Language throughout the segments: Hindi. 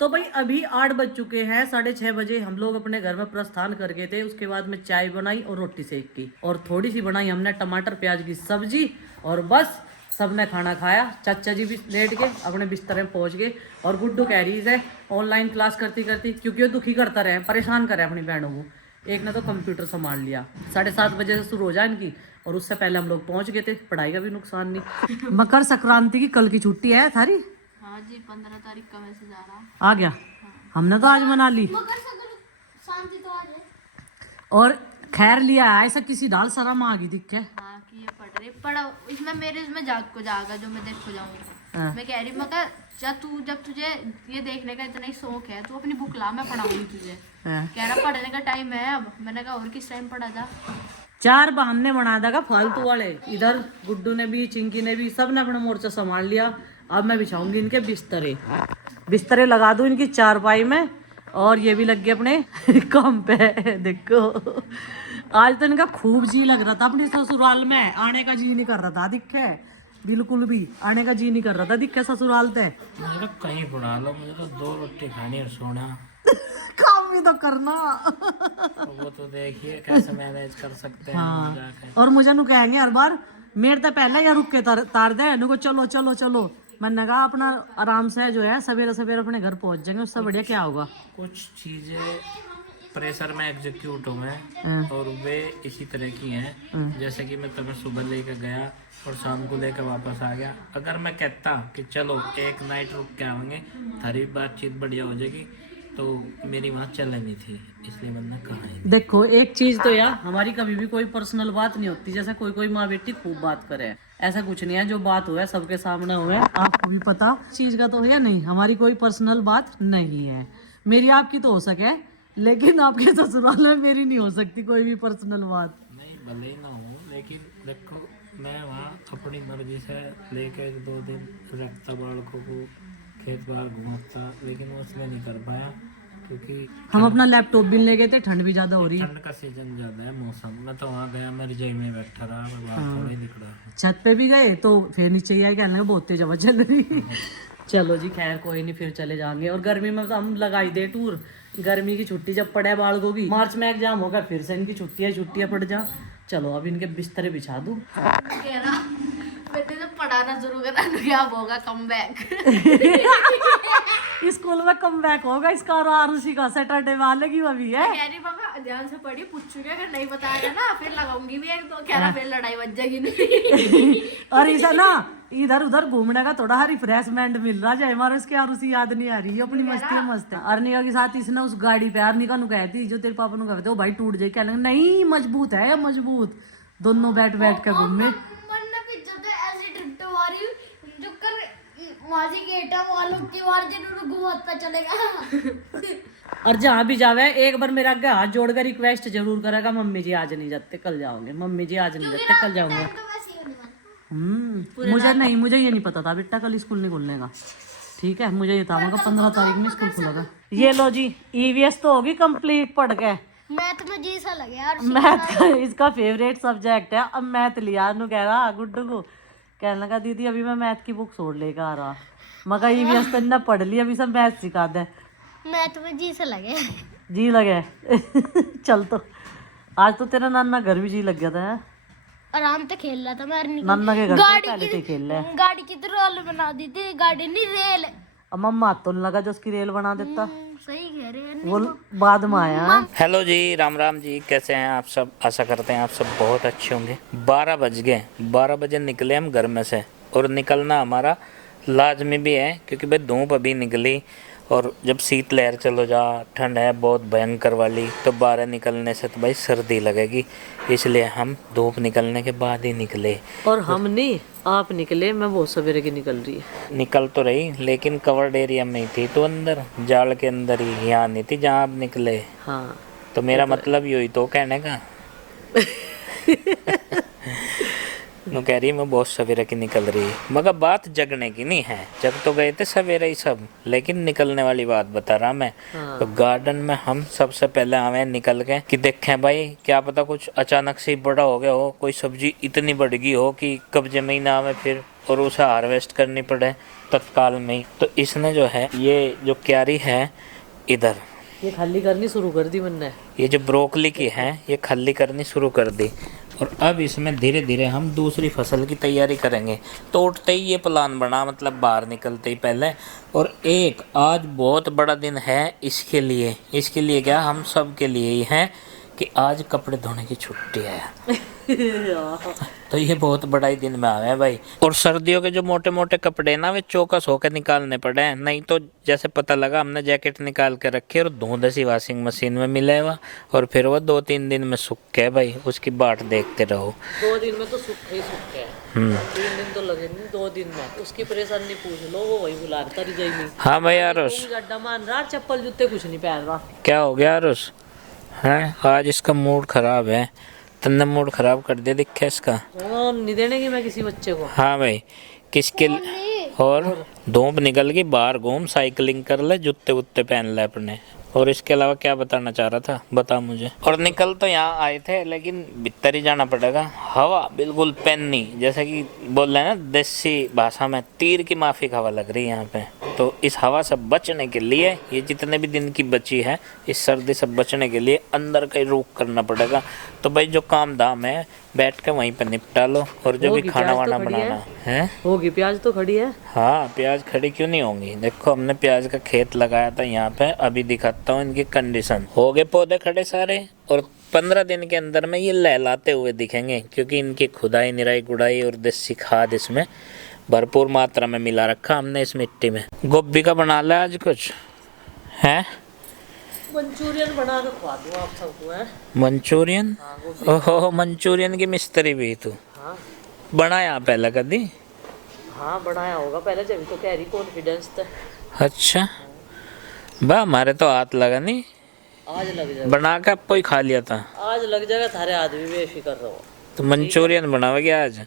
तो भाई अभी 8 बज चुके हैं, 6:30 बजे हम लोग अपने घर में प्रस्थान कर गए थे। उसके बाद में चाय बनाई और रोटी सेक की, और थोड़ी सी बनाई हमने टमाटर प्याज की सब्जी, और बस सबने खाना खाया। चाचा जी भी लेट के अपने बिस्तर में पहुंच गए, और गुड्डू कह रही है ऑनलाइन क्लास करती करती, क्योंकि वो दुखी करता रहे, परेशान करे अपनी बहनों को। एक ने तो कंप्यूटर संभाल लिया, 7:30 बजे से शुरू हो जाए इनकी, और उससे पहले हम लोग पहुंच गए थे। पढ़ाई का भी नुकसान नहीं। मकर संक्रांति की कल की छुट्टी है थारी? हाँ जी, 15 तारीख का मैसेज आ रहा आ गया। हमने तो आज मना ली। मकर संक्रांति तो आज है। और खैर लिया है, ऐसा किसी डाल शर्म आ गई दिख है। हाँ कि ये पढ़ रही पढ़ा इसमें मेरे इसमें जागा जो मैं देखो जाऊंगी। मैं कह रही मगर जब तुझे ये देखने का इतना ही शौक है, तू अपनी बुक ला, मैं पढ़ाऊंगी तुझे। कह रहा पढ़ने का टाइम है अब। मैंने कहा और किस टाइम पढ़ा जा। 4 बहाने बना देगा फालतू वाले। इधर गुड्डू ने भी, चिंकी ने भी, सब ने अपना मोर्चा संभाल लिया। अब मैं बिछाऊंगी इनके बिस्तरे लगा दूं इनकी चारपाई में, और ये भी लग गए अपने काम पे। देखो आज तो इनका खूब जी लग रहा था अपने ससुराल में, आने का जी नहीं कर रहा था दिखे, बिल्कुल भी आने का जी नहीं कर रहा था दिखे ससुराल ते। कहीं बुला लो, मुझे तो 2 रोटी खानी और सोना। काम भी तो करना। वो तो देखिए कैसे मैनेज कर सकते हैं। हाँ। और मुझे नु कहेंगे हर बार, मेरे तो पहले या रुक के तार दे नुको, चलो चलो चलो। मैंने कहा अपना आराम से जो है सवेरे सवेरे अपने घर पहुंच जाएंगे, उससे बढ़िया क्या होगा। कुछ चीजें प्रेशर में एग्जीक्यूट हुए और वे इसी तरह की हैं। जैसे कि मैं तुम्हें सुबह लेकर गया और शाम को लेकर वापस आ गया। अगर मैं कहता कि चलो एक नाइट रुक के आएंगे, थारी बातचीत बढ़िया हो जाएगी, तो मेरी वहाँ चलनी थी, इसलिए मैंने कहा है। देखो एक चीज तो यार, हमारी कभी भी कोई पर्सनल बात नहीं होती, जैसे कोई माँ बेटी खूब बात करे, ऐसा कुछ नहीं है। जो बात हुआ है सबके सामने हुआ है, आपको भी पता चीज का तो है नहीं। हमारी कोई पर्सनल बात नहीं है। मेरी आपकी तो हो सके, लेकिन आपके ससुराल में मेरी नहीं हो सकती कोई भी पर्सनल बात। नहीं भले ही ना हो, लेकिन देखो मैं वहाँ अपनी मर्जी से लेकर 1-2 दिन रखता, बालकों को खेत बाहर घूमता, लेकिन वो उसमें नहीं कर पाया क्योंकि हम अपना लैपटॉप भी ले गए थे, ठंड भी ज्यादा हो रही है। ठंड का सीजन ज्यादा है, मौसम। मैं तो वहाँ गया, मैं रजाई में बैठा रहा, मैं बाहर थोड़ा ही निकला। छत पे भी गए तो फिर नीचे ही आए, कहने लगे बहुत तेज हवा चल रही। चलो जी खैर कोई नहीं, फिर चले जाएंगे। और गर्मी में तो हम लगाई दे टूर। गर्मी की छुट्टी जब पड़े बालकों की, मार्च में एग्जाम होगा, फिर से इनकी छुट्टियां पड़ जा। चलो अब इनके बिस्तरे बिछा दूं। मैंने तो पढ़ाना शुरू करा, क्या होगा कमबैक। स्कूल में कमबैक होगा इसका और आरुषि का। सैटरडे वाले की अभी है। कह रही बाबा ध्यान से पढ़ी, पूछ चुके, अगर नहीं बताया ना फिर लगाऊंगी भी एक तो। कह रहा फिर लड़ाई बच जाएगी नहीं। और इसे ना इधर उधर घूमने का थोड़ा रिफ्रेशमेंट मिल रहा है। हमारे उसकी आरुषि याद नहीं आ रही है, अपनी मस्ती है मस्त है। अर्निका के साथ इसने उस गाड़ी पे अर्निका नु कहती जो तेरे पापा नु कहते वो भाई टूट जाए, कहने नहीं मजबूत है मजबूत। दोनों बैठ के घूमने और जहाँ भी जावे एक बार मेरा आगे हाथ जोड़कर रिक्वेस्ट जरूर करेगा, मम्मी जी आज नहीं जाते कल जाओगे, मम्मी जी आज नहीं जाते कल जाओगे। मुझे ये नहीं पता था बेटा कल स्कूल नहीं खुलने का। ठीक है, मुझे ये था मगर 15 तारीख में स्कूल खुलेगा। ये लो जी ईवीएस तो होगी कंप्लीट पढ़ के। मैथ में जी सा लगे यार। मैथ इसका फेवरेट सब्जेक्ट है। अब मैथ लिया नु कह रहा गुड्डू को, कहने लगा दीदी अभी मैं मैथ की बुक छोड़ लेकर आ रहा, मगर ईवीएस तो इतना पढ़ लिया, अभी सब मैथ सिखा दे। मैथ में जी से लगे। जी लगे। चल तो आज तो तेरा नाना घर भी जी लग गया था। आराम से खेल रहा था मैं। नाना के घर पे पहले से खेल रहा है। गाड़ी की तो रोल बना दी थी, गाड़ी नहीं रेल। अब मम्मा तो लगा जो उसकी रेल बना देता। सही कह रहे हैं। वो बाद में आया है। हेलो जी, राम राम जी, कैसे हैं आप सब? आशा करते हैं आप सब बहुत अच्छे होंगे। 12 बज गए, 12 बजे निकले हम घर में से, और निकलना हमारा लाजमी भी है क्योंकि भाई धूप अभी निकली, और जब शीत लहर चलो जा, ठंड है बहुत भयंकर वाली, तो बाहर निकलने से तो भाई सर्दी लगेगी, इसलिए हम धूप निकलने के बाद ही निकले। और हम नहीं, आप निकले, मैं बहुत सवेरे की निकल रही है। निकल तो रही लेकिन कवर्ड एरिया में ही थी, तो अंदर जाल के अंदर ही, यहाँ नहीं थी जहाँ आप निकले। हाँ तो मेरा मतलब यही तो कहने का। नो कह रही मैं बहुत सवेरे की निकल रही, मगर बात जगने की नहीं है। जग तो गए थे सवेरे ही सब, लेकिन निकलने वाली बात बता रहा मैं। तो गार्डन में हम सबसे पहले आवे निकल के कि देखें भाई क्या पता कुछ अचानक से बड़ा हो गया हो, कोई सब्जी इतनी बढ़ गई हो कि कब्जे में ही ना आवे फिर, और उसे हार्वेस्ट करनी पड़े। तत्काल में ही। तो इसने जो है ये जो क्यारी है इधर ये खाली करनी शुरू कर दी मैंने। ये जो ब्रोकली की है ये खली करनी शुरू कर दी और अब इसमें धीरे धीरे हम दूसरी फसल की तैयारी करेंगे। तो उठते ही ये प्लान बना, मतलब बाहर निकलते ही पहले। और एक आज बहुत बड़ा दिन है इसके लिए क्या हम सब के लिए ही है कि आज कपड़े धोने की छुट्टी है। तो ये बहुत बड़ा ही दिन में आया है भाई। और सर्दियों के जो मोटे मोटे कपड़े ना वे चौकस होकर निकालने पड़े हैं, नहीं तो जैसे पता लगा हमने जैकेट निकाल के रखी और धो सी वॉशिंग मशीन में मिलेगा और फिर वो 2-3 दिन में सूख के भाई उसकी बाट देखते रहो। 2 दिन में तो सूखे ही सूखे हैं। 3 दिन तो लगे नहीं, 2 दिन में उसकी परेशानी पूछ लो, वो वही बुलाता रह जाएगी। हाँ भाई आरुष गड्ढा मान रहा, चप्पल जूते कुछ नहीं पहन रहा। क्या हो गया आरुष? हैं आज इसका मूड खराब है, तुमने मूड खराब कर दिया दिखे इसका। नहीं देने की मैं किसी बच्चे को। हाँ भाई किसके और धूप निकल गई, बाहर घूम, साइकिलिंग कर ले, जूते वुत्ते पहन ले अपने। और इसके अलावा क्या बताना चाह रहा था बता मुझे। और निकल तो यहाँ आए थे लेकिन भीतर ही जाना पड़ेगा। हवा बिल्कुल पैनी, जैसे कि बोल रहे हैं ना देसी भाषा में, तीर की माफिक हवा लग रही है यहाँ पे। तो इस हवा से बचने के लिए ये जितने भी दिन की बची है इस सर्दी से बचने के लिए अंदर का ही रुख करना पड़ेगा। तो भाई जो काम धाम है बैठ के वहीं पर निपटा लो और जो भी खाना वाना बनाना है। होगी प्याज तो खड़ी है। हाँ प्याज खड़ी क्यों नहीं होंगी, देखो हमने प्याज का खेत लगाया था यहाँ पे, अभी दिखाता हूँ इनकी कंडीशन। हो गए पौधे खड़े सारे और 15 दिन के अंदर में ये लहलाते हुए दिखेंगे क्योंकि इनकी खुदाई निराई गुड़ाई और देसी खाद इसमें भरपूर मात्रा में मिला रखा हमने इस मिट्टी में। गोभी का बना लिया आज कुछ है? मंचूरियन बना के खवा दूँ आप सबको है। मंचूरियन? ओहो मंचूरियन की मिस्त्री भी तू? हाँ बनाया पहले कभी? हाँ बनाया होगा पहले, जब तो कह रही कॉन्फिडेंस था। अच्छा बा हमारे तो हाथ लगा नहीं, आज लग जाएगा। बना के आपको ही खा लिया था। आज लग जाएगा थारे आदमी बेफिक्र रहो। तो मंचूरियन बनाओगे आज? हाँ।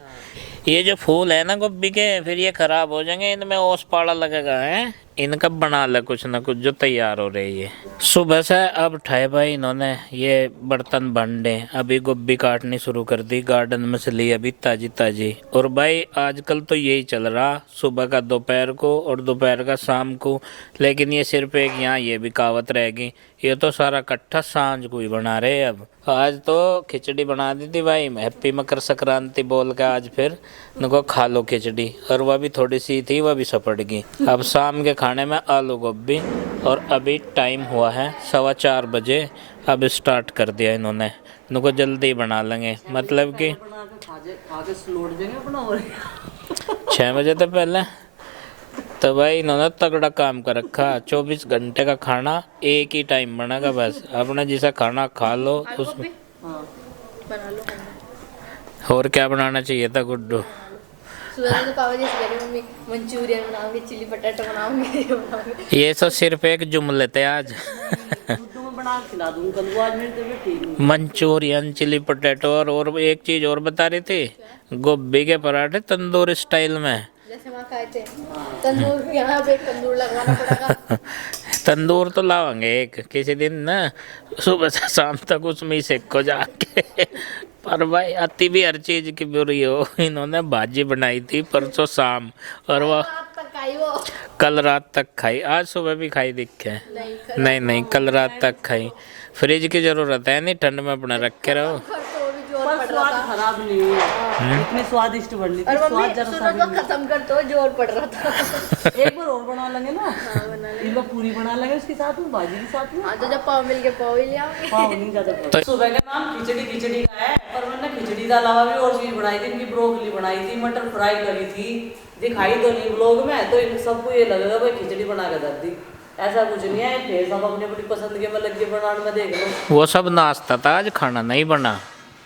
ये जो फूल है ना गोभी के फिर ये खराब हो जाएंगे, इनमें ओस पाड़ा लगेगा है। इनका बना ले कुछ ना कुछ जो तैयार हो रही है। सुबह से अब उठाए भाई इन्होंने ये बर्तन बंडे, अभी गोभी काटनी शुरू कर दी, गार्डन में से ली अभी ताजी ताजी। और भाई आजकल तो यही चल रहा, सुबह का दोपहर को और दोपहर का शाम को। लेकिन ये सिर्फ एक यहाँ ये भी कहावत रहेगी, ये तो सारा इकट्ठा सांझ को ही बना रहे हैं। अब आज तो खिचड़ी बना दी थी भाई, हैप्पी मकर संक्रांति बोल के आज फिर उनको खा लो खिचड़ी, और वह भी थोड़ी सी थी वह भी सपट गई। अब शाम के खाने में आलू गोभी, और अभी टाइम हुआ है 4:15 बजे। अब स्टार्ट कर दिया इन्होंने, इनको जल्दी बना लेंगे, मतलब कि 6 बजे तो पहले। तो भाई इन्होंने तगड़ा काम कर रखा, 24 घंटे का खाना एक ही टाइम बनेगा बस, अपने जैसा खाना खा लो उस। बना लो। और क्या बनाना चाहिए था गुड्डू? सुबह तो पापा जी कह रहे मम्मी मंचूरियन बनाऊंगी, चिली पटाटो बनाऊंगी। ये तो सिर्फ एक जुमले थे आज। बना खिला दूंगा कल, आज मेरी तबीयत ठीक नहीं। मंचूरियन, चिली पोटैटो, और एक चीज और बता रही थी, गोभी के पराठे तंदूर स्टाइल में, जैसे वहाँ खाए थे। तंदूर यहाँ पे तंदूर लगवाना पड़ेगा। तंदूर तो लावांगे एक किसी दिन ना, सुबह से शाम तक उसमें ही सेको जाके। पर भाई अति भी हर चीज की बुरी हो। इन्होंने भाजी बनाई थी परसों शाम और वो कल रात तक खाई, आज सुबह भी खाई दिखे। नहीं कल रात तक खाई। फ्रिज की जरूरत है नहीं, ठंड में अपना रख के रहो। पर स्वाद खराब नहीं है, इतनी स्वादिष्ट बनी थी। स्वाद जरा सा भी खत्म कर तो जोर पड़ रहा था। एक बार और बना लेंगे ना। एक बार पूरी बना लेंगे उसके साथ में, भाजी के साथ में। तो जब पाव मिल के पाव ही लिया। पाव नहीं ज्यादा। सुबह का नाम खिचड़ी का है, पर मैंने खिचड़ी के अलावा भी और चीज बनाई थी। इनकी ब्रोकली बनाई थी, मटर फ्राई करी थी, दिखाई तो नहीं ब्लॉग में, तो इन सबको ये लगेगा भाई खिचड़ी बना के दे दी। ऐसा कुछ नहीं है, फिर सब अपनी अपनी पसंद के में लग के बनाने में देख लो। वो सब नाश्ता था, आज खाना नहीं बना।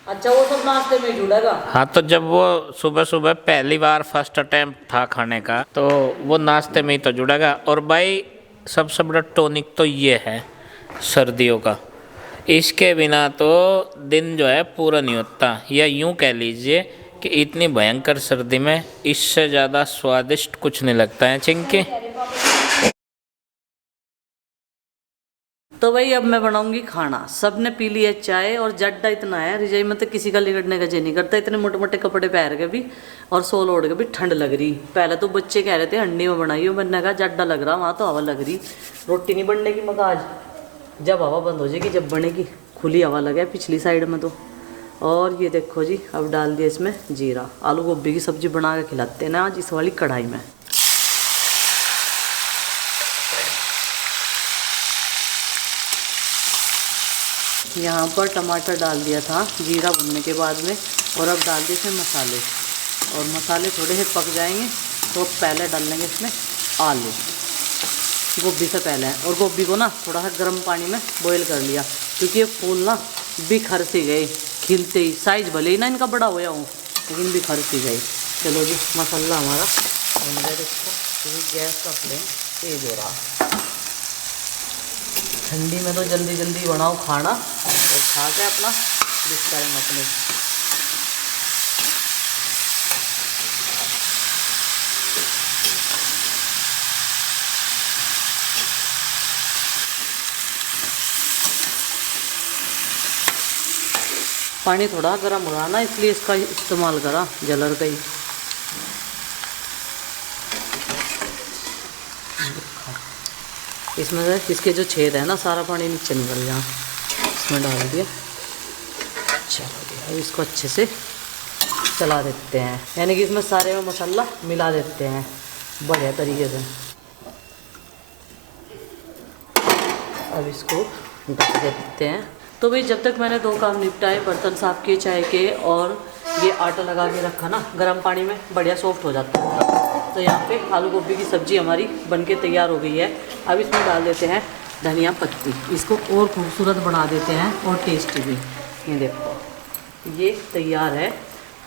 अच्छा वो सब नाश्ते में जुड़ेगा। हाँ तो जब वो सुबह सुबह पहली बार फर्स्ट अटेम्प्ट था खाने का, तो वो नाश्ते में ही तो जुड़ेगा। और भाई सबसे बड़ा टॉनिक तो ये है सर्दियों का, इसके बिना तो दिन जो है पूरा नहीं होता। या यूं कह लीजिए कि इतनी भयंकर सर्दी में इससे ज़्यादा स्वादिष्ट कुछ नहीं लगता है। चिंकी तो भाई अब मैं बनाऊंगी खाना। सबने पी लिया चाय और जड्डा इतना है रजाई में तो किसी का लिगड़ने का जी नहीं करता, इतने मोटे मोटे कपड़े पहन के भी और सोल ओढ़ के भी ठंड लग रही। पहले तो बच्चे कह रहे थे हंडी में बनाइयो, मैंने कहा जड्डा लग रहा, वहाँ तो हवा लग रही। रोटी नहीं बनने की मगर आज जब हवा बंद हो जाएगी जब बनेगी, खुली हवा लगे पिछली साइड में तो। और ये देखो जी अब डाल दिया इसमें जीरा। आलू गोभी की सब्जी बना के खिलाते हैं ना आज इस वाली कढ़ाई में। यहाँ पर टमाटर डाल दिया था जीरा भुनने के बाद में, और अब डाल दिए इसमें मसाले। और मसाले थोड़े से पक जाएंगे तो पहले डाल लेंगे इसमें आलू, गोभी से पहले। और गोभी को ना थोड़ा सा गर्म पानी में बॉईल कर लिया, क्योंकि ये फूल ना बिखर सी गए खिलते ही। साइज भले ही ना इनका बड़ा होया हूँ लेकिन बिखर सी गई। चलो जी मसाला हमारा बन गया। देखो क्योंकि गैस का फ्लेम तेज हो रहा। ठंडी में तो जल्दी जल्दी बनाओ खाना और खा के अपना बिस्तर में अपने। पानी थोड़ा गर्म हो रहा ना इसलिए इसका इस्तेमाल करा जलर का ही। इसमें से इसके जो छेद है ना सारा पानी नीचे निकल गया, इसमें डाल दिया। चलो अब इसको अच्छे से चला देते हैं, यानी कि इसमें सारे में मसाला मिला देते हैं बढ़िया तरीके से। अब इसको ढक देते हैं। तो भाई जब तक मैंने दो काम निपटाए, बर्तन साफ किए चाय के, और ये आटा लगा के रखा ना गर्म पानी में, बढ़िया सॉफ्ट हो जाता है। तो यहाँ पे आलू गोभी की सब्ज़ी हमारी बनके तैयार हो गई है। अब इसमें डाल देते हैं धनिया पत्ती, इसको और खूबसूरत बना देते हैं और टेस्टी भी। ये देखो ये तैयार है।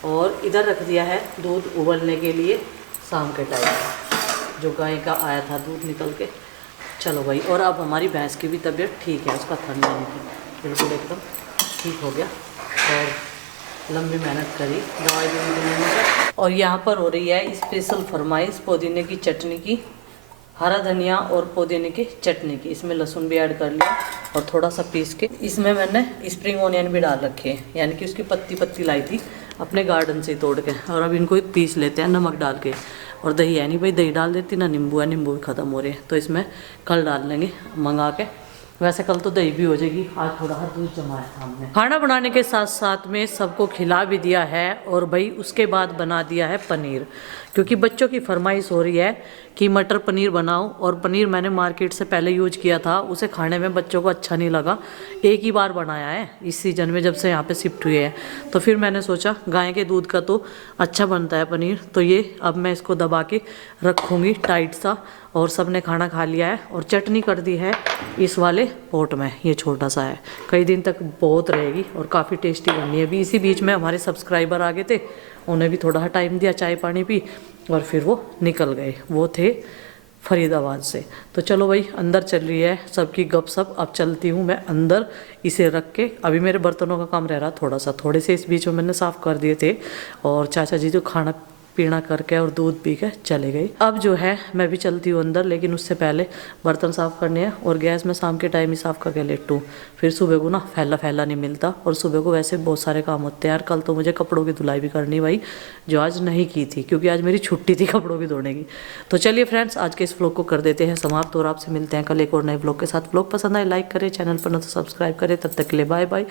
और इधर रख दिया है दूध उबलने के लिए शाम के टाइम, जो गाय का आया था दूध निकल के। चलो भाई, और अब हमारी भैंस की भी तबीयत ठीक है, उसका ठंड नहीं थी, बिल्कुल एकदम ठीक हो गया। और लंबी मेहनत करी, दवाई भी। और यहाँ पर हो रही है स्पेशल फरमाइश पुदीने की चटनी की, हरा धनिया और पुदीने की चटनी की। इसमें लहसुन भी ऐड कर लिया और थोड़ा सा पीस के इसमें मैंने स्प्रिंग ऑनियन भी डाल रखे हैं, यानी कि उसकी पत्ती पत्ती लाई थी अपने गार्डन से तोड़ के। और अब इनको पीस लेते हैं नमक डाल के। और दही है नहीं भाई, दही डाल देती ना, नींबू है, नींबू भी ख़त्म हो रहे हैं तो इसमें कल डाल लेंगे मंगा के। वैसे कल तो दही भी हो जाएगी, आज थोड़ा सा दूध जमाया था हमने। खाना बनाने के साथ साथ में सबको खिला भी दिया है, और भाई उसके बाद बना दिया है पनीर, क्योंकि बच्चों की फरमाइश हो रही है कि मटर पनीर बनाओ। और पनीर मैंने मार्केट से पहले यूज किया था, उसे खाने में बच्चों को अच्छा नहीं लगा। एक ही बार बनाया है इस सीजन में जब से यहाँ पे शिफ्ट हुए हैं, तो फिर मैंने सोचा गाय के दूध का तो अच्छा बनता है पनीर। तो ये अब मैं इसको दबा के रखूँगी टाइट सा। और सब ने खाना खा लिया है, और चटनी कर दी है इस वाले पोट में, ये छोटा सा है, कई दिन तक बहुत रहेगी और काफ़ी टेस्टी बननी है। अभी इसी बीच में हमारे सब्सक्राइबर आ गए थे, उन्हें भी थोड़ा सा टाइम दिया, चाय पानी पी, और फिर वो निकल गए। वो थे फरीदाबाद से। तो चलो भाई अंदर चल रही है सबकी गपशप। अब चलती हूँ मैं अंदर इसे रख के। अभी मेरे बर्तनों का काम रह रहा थोड़ा सा, थोड़े से इस बीच में मैंने साफ़ कर दिए थे, और चाचा जी जो खाना पीना करके और दूध पी के चले गए। अब जो है मैं भी चलती हूँ अंदर, लेकिन उससे पहले बर्तन साफ़ करने हैं, और गैस में शाम के टाइम ही साफ़ करके लेटूँ। फिर सुबह को ना फैला फैला नहीं मिलता, और सुबह को वैसे बहुत सारे काम होते हैं यार। कल तो मुझे कपड़ों की धुलाई भी करनी भाई, जो आज नहीं की थी, क्योंकि आज मेरी छुट्टी थी कपड़ों की धोने की। तो चलिए फ्रेंड्स, आज के इस व्लॉग को कर देते हैं समाप्त, और आपसे मिलते हैं कल एक और नए व्लॉग के साथ। व्लॉग पसंद आए लाइक करें, चैनल पर न तो सब्सक्राइब करें। तब तक के लिए बाय बाय।